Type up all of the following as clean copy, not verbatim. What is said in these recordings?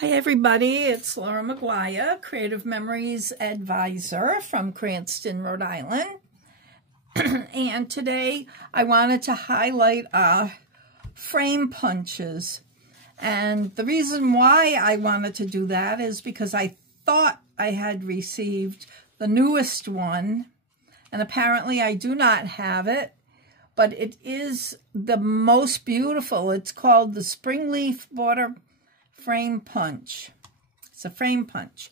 Hi everybody, it's Laura McGuire, Creative Memories Advisor from Cranston, Rhode Island. And today I wanted to highlight frame punches. And the reason why I wanted to do that is because I thought I had received the newest one, and apparently I do not have it, but it is the most beautiful. It's called the Springleaf Border Frame Punch. It's a frame punch.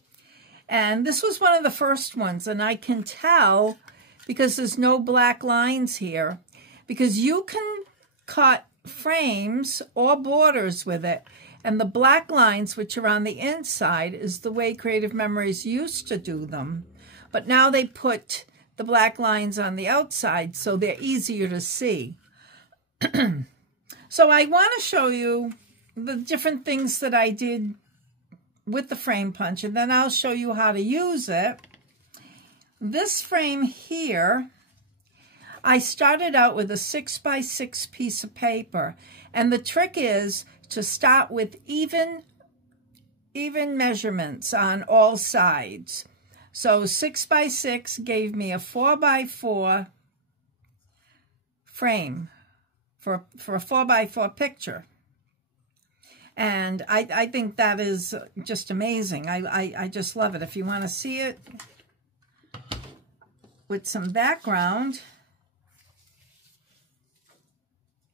And this was one of the first ones, and I can tell because there's no black lines here, because you can cut frames or borders with it, and the black lines, which are on the inside, is the way Creative Memories used to do them. But now they put the black lines on the outside, so they're easier to see. So I want to show you the different things that I did with the frame punch, and then I'll show you how to use it. This frame here, I started out with a 6x6 piece of paper, and the trick is to start with even measurements on all sides. So 6x6 gave me a 4x4 frame for a 4x4 picture. And I think that is just amazing. I just love it. If you want to see it with some background,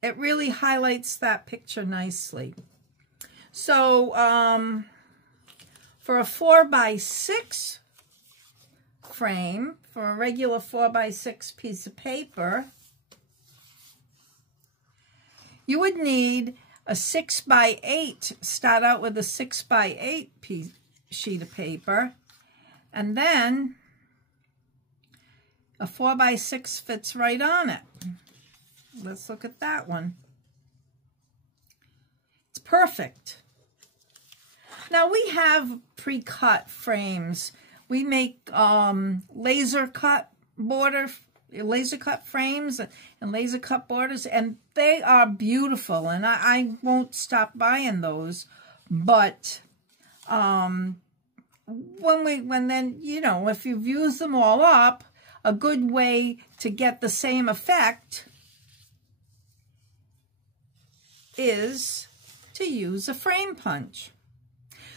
it really highlights that picture nicely. So for a 4x6 frame, for a regular 4x6 piece of paper, you would need a 6x8, start out with a 6x8 sheet of paper, and then a 4x6 fits right on it. Let's look at that one. It's perfect. Now we have pre-cut frames. We make laser cut frames and laser cut borders, and they are beautiful, and I won't stop buying those. But if you've used them all up, a good way to get the same effect is to use a frame punch.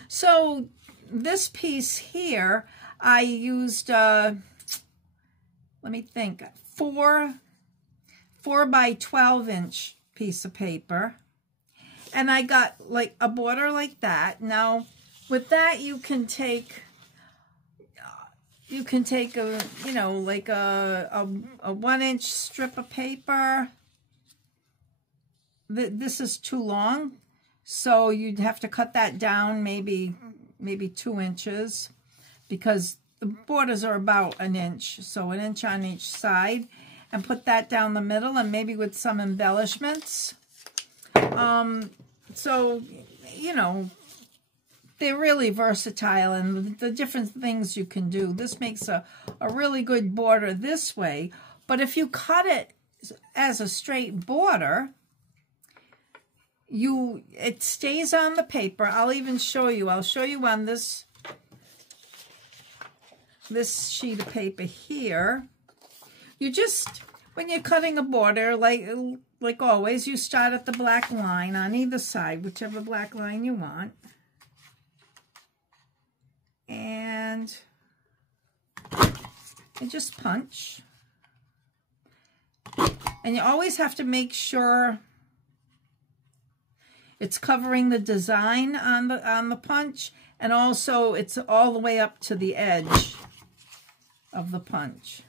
So this piece here, I used let me think, 4 by 12 inch piece of paper, and I got like a border like that. Now with that you can take a like a 1 inch strip of paper. This is too long, so you'd have to cut that down maybe 2 inches, because the borders are about 1 inch, so 1 inch on each side, and put that down the middle, and maybe with some embellishments. So, they're really versatile, and the different things you can do. This makes a really good border this way, but if you cut it as a straight border, it stays on the paper. I'll even show you. I'll show you on this sheet of paper here. You just, when you're cutting a border, like always, you start at the black line on either side, whichever black line you want. And you just punch. And you always have to make sure it's covering the design on the punch, and also it's all the way up to the edge of the punch.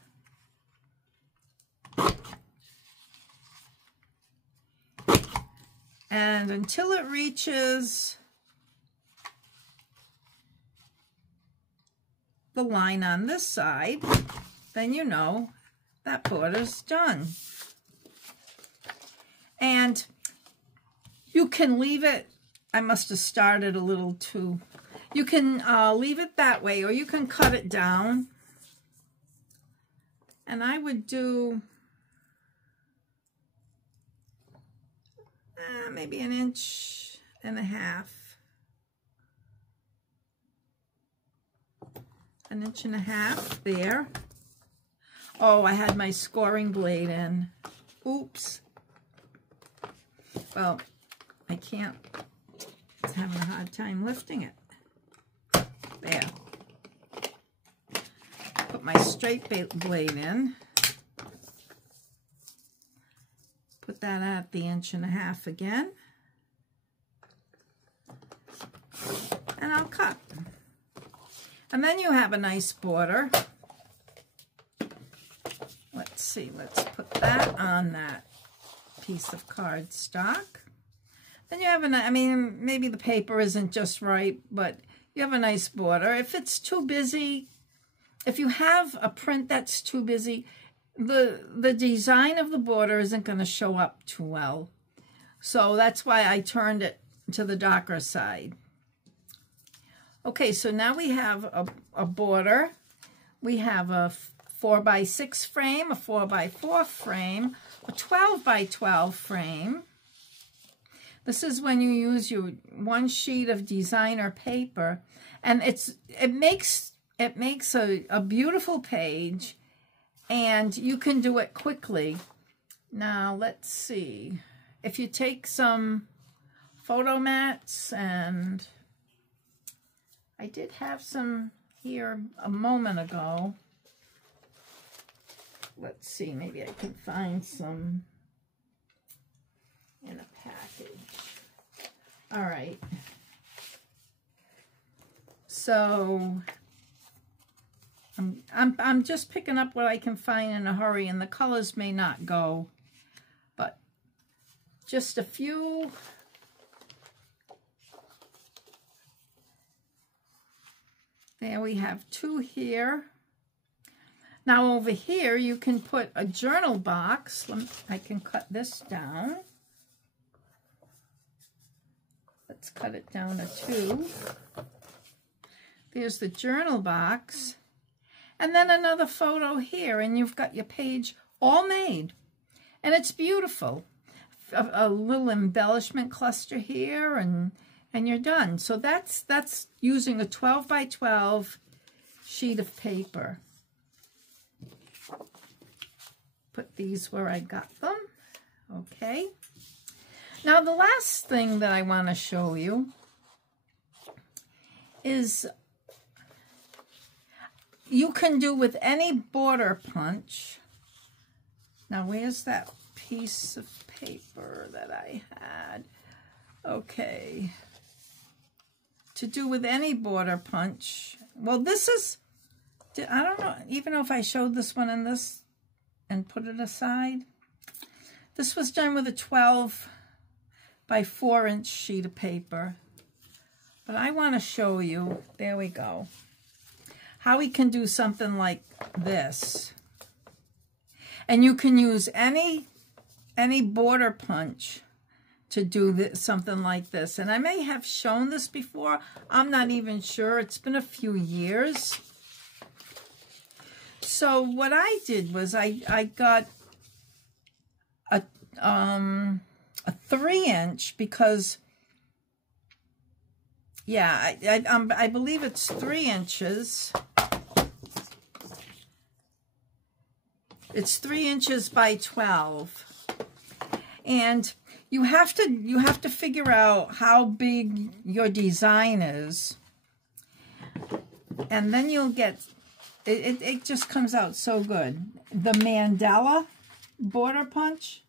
And until it reaches the line on this side, then you know that border's done. And you can leave it, I must have started a little too, you can leave it that way, or you can cut it down. And I would do maybe 1.5 inches 1.5 there. Oh, I had my scoring blade in. Oops. Well, I can't. It's having a hard time lifting it. There. Put my straight blade in. Put that at the 1.5 again. And I'll cut. And then you have a nice border. Let's see, let's put that on that piece of cardstock. Then you have I mean, maybe the paper isn't just right, but you have a nice border. If it's too busy, if you have a print that's too busy, the design of the border isn't going to show up too well. So that's why I turned it to the darker side. Okay, so now we have a border. We have a 4x6 frame, a 4x4 frame, a 12x12 frame. This is when you use your one sheet of designer paper, and it makes a beautiful page, and you can do it quickly. Now let's see. If you take some photo mats, and I did have some here a moment ago. Let's see, maybe I can find some in a package. All right. So I'm just picking up what I can find in a hurry, and the colors may not go, but just a few. There we have 2 here. Now over here you can put a journal box. I can cut this down. Let's cut it down to 2. There's the journal box. And then another photo here, and you've got your page all made. And it's beautiful. A little embellishment cluster here, and you're done. So that's using a 12x12 sheet of paper. Put these where I got them. Okay. Now the last thing that I want to show you is you can do with any border punch. Now where's that piece of paper that I had? Okay. To do with any border punch. Well, this is, I don't know, even know if I showed this one in this and put it aside. This was done with a 12 by 4 inch sheet of paper. But I want to show you, there we go, how we can do something like this. And you can use any border punch to do something like this. And I may have shown this before. I'm not even sure. It's been a few years. So what I did was I got a 3 inch, because yeah, I believe it's 3 inches. It's 3 inches by 12. And you have to figure out how big your design is. And then you'll get, it just comes out so good. The Mandala border punch,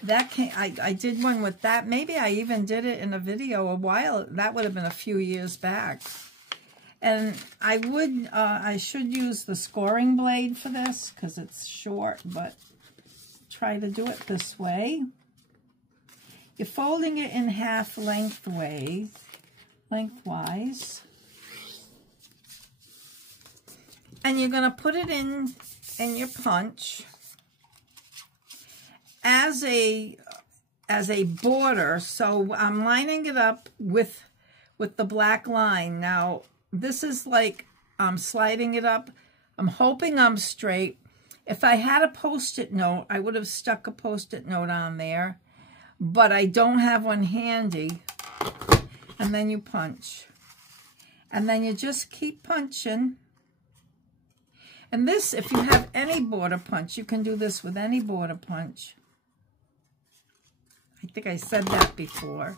that I did one with that. Maybe I even did it in a video a while. That would have been a few years back. And I should use the scoring blade for this because it's short, but try to do it this way. You're folding it in half lengthwise. And you're going to put it in your punch as a border. So I'm lining it up with the black line. Now, this is like I'm sliding it up. I'm hoping I'm straight. If I had a Post-it note, I would have stuck a Post-it note on there, but I don't have one handy. And then you punch. And then you just keep punching And this, if you have any border punch, you can do this with any border punch. I think I said that before.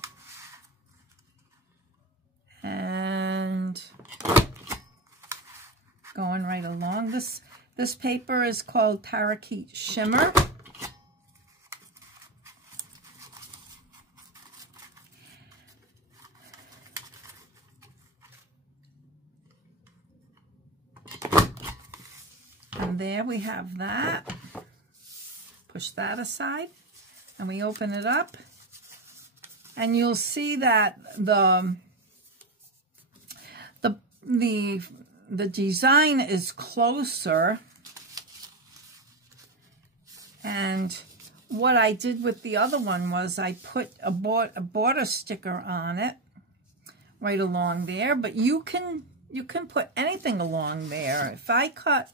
And going right along. This paper is called Parakeet Shimmer. And there we have that. Push that aside. And we open it up. And you'll see that the design is closer. And what I did with the other one was I put a border sticker on it right along there, but you can put anything along there. If I cut,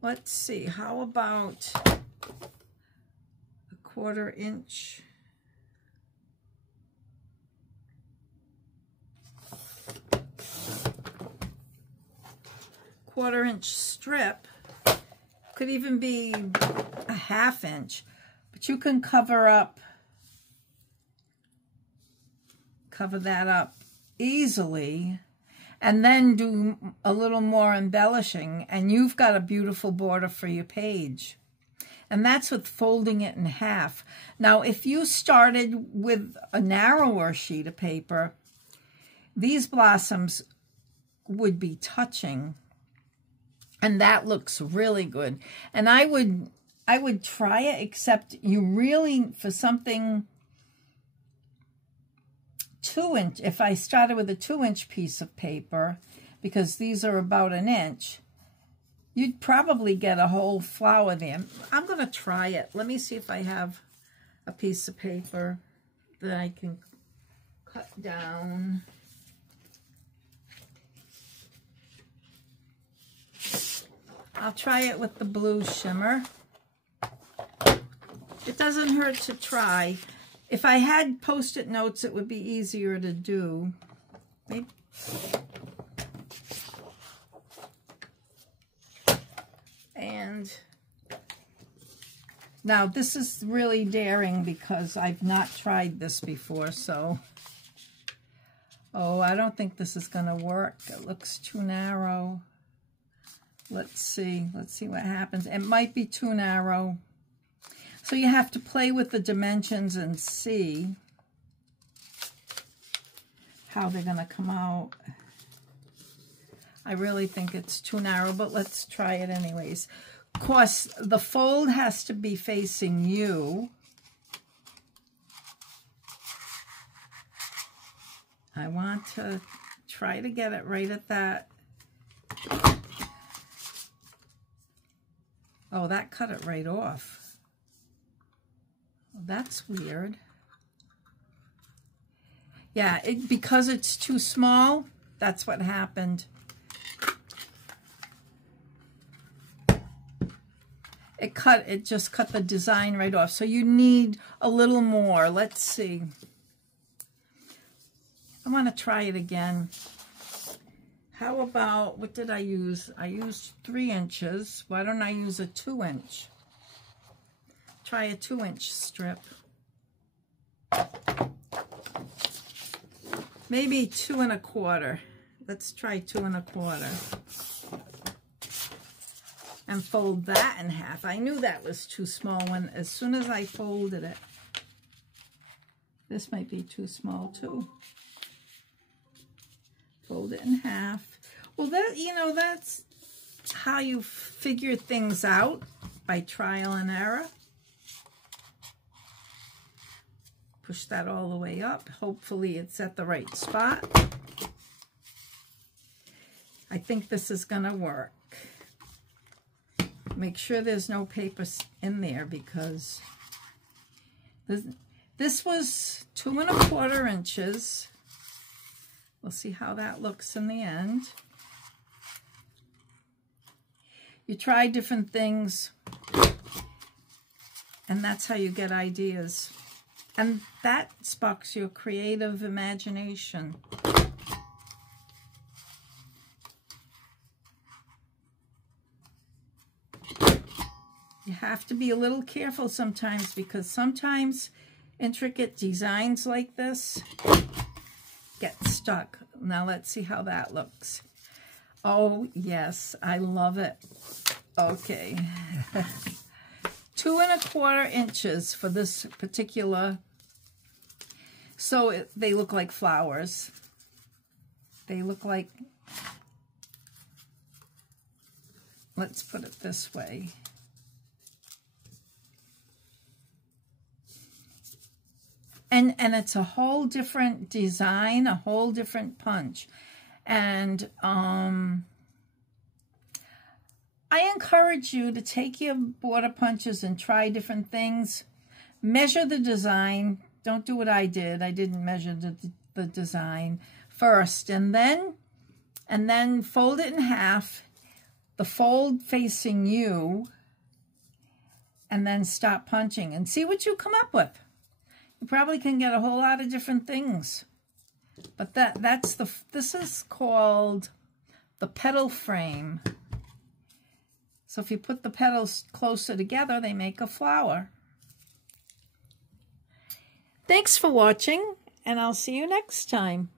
let's see, how about a 1/4 inch? Quarter-inch strip, could even be a 1/2 inch, but you can cover that up easily, and then do a little more embellishing, and you've got a beautiful border for your page. And that's with folding it in half. Now, if you started with a narrower sheet of paper, these blossoms would be touching. And that looks really good. And I would try it, except you really, for something 2-inch, if I started with a 2-inch piece of paper, because these are about 1 inch, you'd probably get a whole flower there. I'm going to try it. Let me see if I have a piece of paper that I can cut down. I'll try it with the blue shimmer. It doesn't hurt to try. If I had Post-it notes, it would be easier to do. Maybe. And now this is really daring because I've not tried this before, so. Oh, I don't think this is going to work. It looks too narrow. Let's see what happens. It might be too narrow. So you have to play with the dimensions and see how they're going to come out. I really think it's too narrow, but let's try it anyways. Of course, the fold has to be facing you. I want to try to get it right at that. Oh, that cut it right off. Well, that's weird. Yeah, because it's too small, that's what happened. It just cut the design right off. So you need a little more. Let's see. I want to try it again. How about, what did I use? I used 3 inches. Why don't I use a 2-inch? Try a 2-inch strip. Maybe 2 1/4. Let's try 2 1/4. And fold that in half. I knew that was too small when, as soon as I folded it. This might be too small too. Fold it in half. Well, that, you know, that's how you figure things out, by trial and error. Push that all the way up. Hopefully it's at the right spot. I think this is going to work. Make sure there's no paper in there, because this was 2 1/4 inches. We'll see how that looks in the end. You try different things, and that's how you get ideas. And that sparks your creative imagination. have to be a little careful sometimes, because sometimes intricate designs like this get stuck. Now let's see how that looks. Oh yes, I love it. Okay. 2 1/4 inches for this particular. So they look like flowers. They look like, let's put it this way. And it's a whole different design, a whole different punch. And I encourage you to take your border punches and try different things. Measure the design. Don't do what I did. I didn't measure the design first. And then fold it in half, the fold facing you, and then stop punching and see what you come up with. You probably can get a whole lot of different things. But this is called the petal frame. So if you put the petals closer together, they make a flower. Thanks for watching, and I'll see you next time.